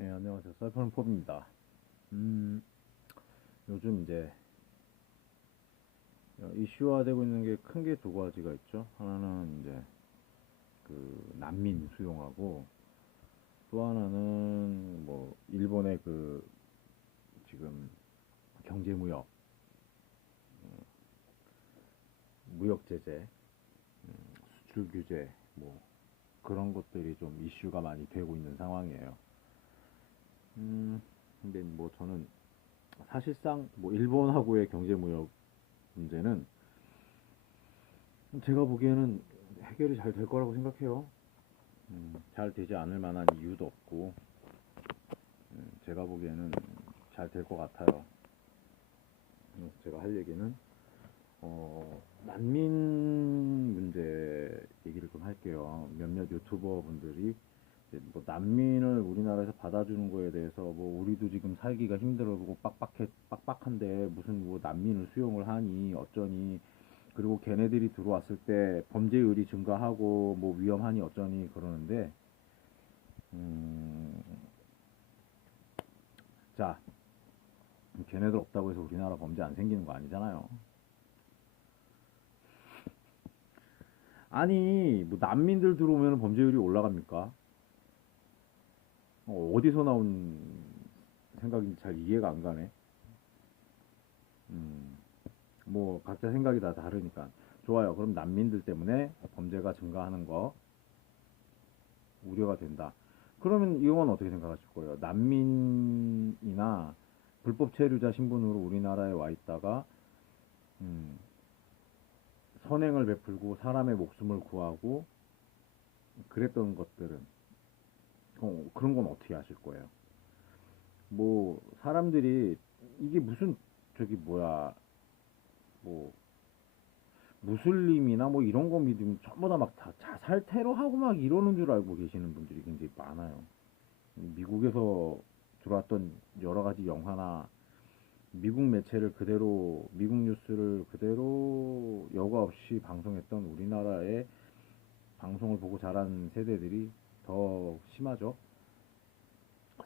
네, 안녕하세요. 썰퍼는법입니다. 요즘 이제 이슈화되고 있는 게 큰 게 두 가지가 있죠. 하나는 이제 그 난민 수용하고 또 하나는 뭐 일본의 그 지금 경제무역, 무역 제재, 수출 규제 뭐 그런 것들이 좀 이슈가 많이 되고 있는 상황이에요. 근데 뭐 저는 사실상 뭐 일본하고의 경제무역 문제는 제가 보기에는 해결이 잘 될 거라고 생각해요. 잘 되지 않을 만한 이유도 없고, 제가 보기에는 잘 될 것 같아요. 그래서 제가 할 얘기는, 난민 문제 얘기를 좀 할게요. 몇몇 유튜버 분들이 뭐 난민을 우리나라에서 받아주는 거에 대해서 뭐 우리도 지금 살기가 힘들어고 빡빡한데 무슨 뭐 난민을 수용을 하니 어쩌니, 그리고 걔네들이 들어왔을 때 범죄율이 증가하고 뭐 위험하니 어쩌니 그러는데, 음, 자, 걔네들 없다고 해서 우리나라 범죄 안 생기는 거 아니잖아요. 아니, 뭐 난민들 들어오면 범죄율이 올라갑니까? 어디서 나온 생각인지 잘 이해가 안 가네. 음, 뭐 각자 생각이 다 다르니까. 좋아요. 그럼 난민들 때문에 범죄가 증가하는 거 우려가 된다. 그러면 이건 어떻게 생각하실 거예요? 난민이나 불법 체류자 신분으로 우리나라에 와 있다가 음, 선행을 베풀고 사람의 목숨을 구하고 그랬던 것들은, 그런 건 어떻게 하실 거예요? 뭐 사람들이 이게 무슨 저기 뭐야, 뭐 무슬림이나 뭐 이런 거 믿으면 전부 다 막 다 자살 테러하고 막 이러는 줄 알고 계시는 분들이 굉장히 많아요. 미국에서 들어왔던 여러 가지 영화나 미국 매체를 그대로, 미국 뉴스를 그대로 여과 없이 방송했던 우리나라의 방송을 보고 자란 세대들이 더 심하죠.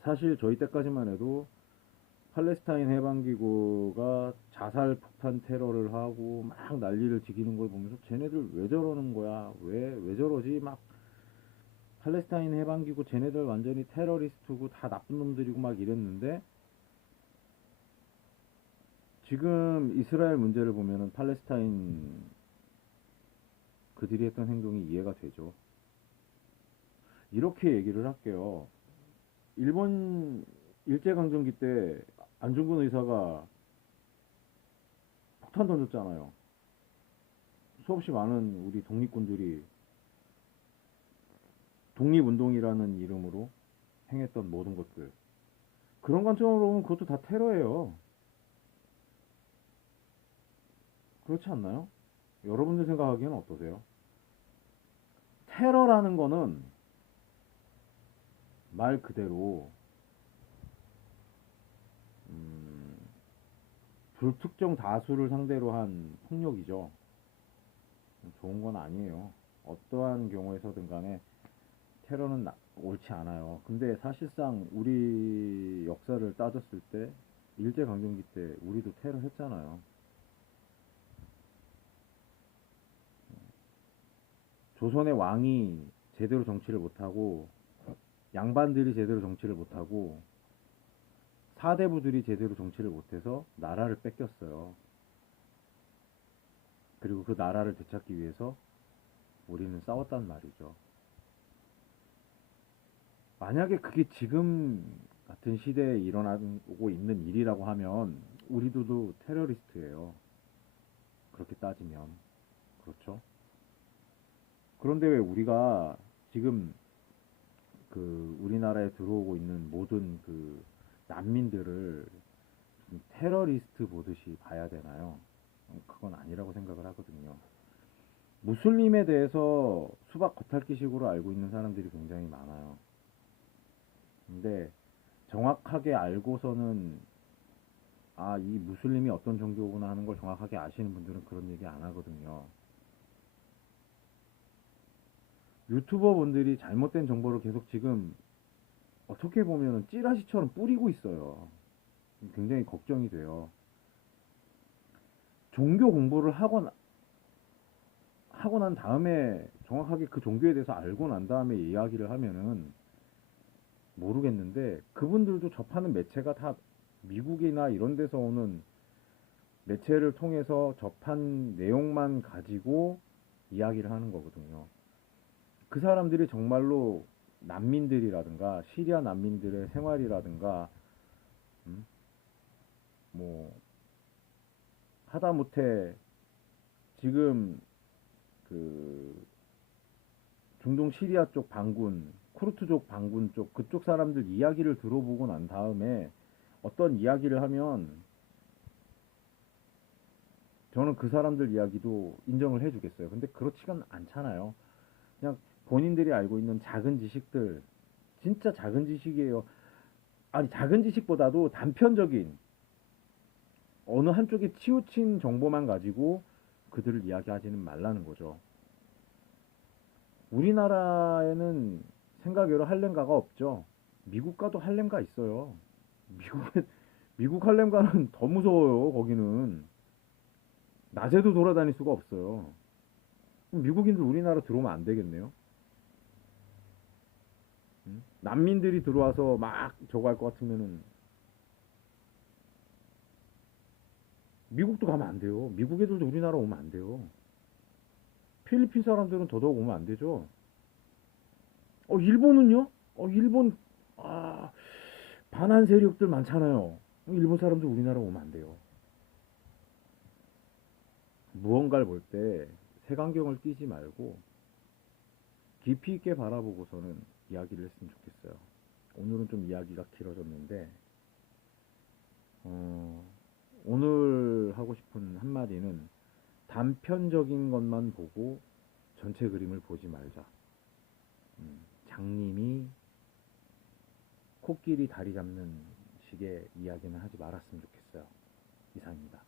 사실 저희 때까지만 해도 팔레스타인 해방기구가 자살 폭탄 테러를 하고 막 난리를 지기는 걸 보면서 쟤네들 왜 저러는 거야? 왜 저러지? 막 팔레스타인 해방기구 쟤네들 완전히 테러리스트고 다 나쁜 놈들이고 막 이랬는데, 지금 이스라엘 문제를 보면은 팔레스타인 그들이 했던 행동이 이해가 되죠. 이렇게 얘기를 할게요. 일본 일제강점기 때 안중근 의사가 폭탄 던졌잖아요. 수없이 많은 우리 독립군들이 독립운동이라는 이름으로 행했던 모든 것들. 그런 관점으로 보면 그것도 다 테러예요. 그렇지 않나요? 여러분들 생각하기에는 어떠세요? 테러라는 거는 말 그대로 음, 불특정 다수를 상대로 한 폭력이죠. 좋은 건 아니에요. 어떠한 경우에서든 간에 테러는 옳지 않아요. 근데 사실상 우리 역사를 따졌을 때 일제강점기 때 우리도 테러 했잖아요. 조선의 왕이 제대로 정치를 못하고, 양반들이 제대로 정치를 못하고, 사대부들이 제대로 정치를 못해서 나라를 뺏겼어요. 그리고 그 나라를 되찾기 위해서 우리는 싸웠단 말이죠. 만약에 그게 지금 같은 시대에 일어나고 있는 일이라고 하면 우리도 테러리스트예요. 그렇게 따지면. 그렇죠? 그런데 왜 우리가 지금 그 우리나라에 들어오고 있는 모든 그 난민들을 테러리스트 보듯이 봐야 되나요? 그건 아니라고 생각을 하거든요. 무슬림에 대해서 수박 겉핥기식으로 알고 있는 사람들이 굉장히 많아요. 근데 정확하게 알고서는 아, 이 무슬림이 어떤 종교구나 하는 걸 정확하게 아시는 분들은 그런 얘기 안 하거든요. 유튜버 분들이 잘못된 정보를 계속 지금 어떻게 보면은 찌라시처럼 뿌리고 있어요. 굉장히 걱정이 돼요. 종교 공부를 하고 난 다음에 정확하게 그 종교에 대해서 알고 난 다음에 이야기를 하면은 모르겠는데 그분들도 접하는 매체가 다 미국이나 이런 데서 오는 매체를 통해서 접한 내용만 가지고 이야기를 하는 거거든요. 그 사람들이 정말로 난민들이라든가 시리아 난민들의 생활이라든가 음? 뭐 하다못해 지금 그 중동 시리아 쪽 반군, 쿠르트족 반군 쪽 그쪽 사람들 이야기를 들어보고 난 다음에 어떤 이야기를 하면 저는 그 사람들 이야기도 인정을 해주겠어요. 근데 그렇지가 않잖아요. 그냥 본인들이 알고 있는 작은 지식들, 진짜 작은 지식이에요. 아니, 작은 지식보다도 단편적인 어느 한쪽에 치우친 정보만 가지고 그들을 이야기하지는 말라는 거죠. 우리나라에는 생각외로 할렘가가 없죠. 미국가도 할렘가 있어요. 미국에, 미국 할렘가는 더 무서워요, 거기는. 낮에도 돌아다닐 수가 없어요. 미국인들 우리나라 들어오면 안 되겠네요. 난민들이 들어와서 막 저거 할 것 같으면은 미국도 가면 안 돼요. 미국 애들도 우리나라 오면 안 돼요. 필리핀 사람들은 더더욱 오면 안 되죠. 일본은요? 일본, 아, 반한 세력들 많잖아요. 일본 사람들 우리나라 오면 안 돼요. 무언가를 볼 때 색안경을 끼지 말고 깊이 있게 바라보고서는 이야기를 했으면 좋겠어요. 오늘은 좀 이야기가 길어졌는데, 어, 오늘 하고 싶은 한마디는 단편적인 것만 보고 전체 그림을 보지 말자. 장님이 코끼리 다리 잡는 식의 이야기는 하지 말았으면 좋겠어요. 이상입니다.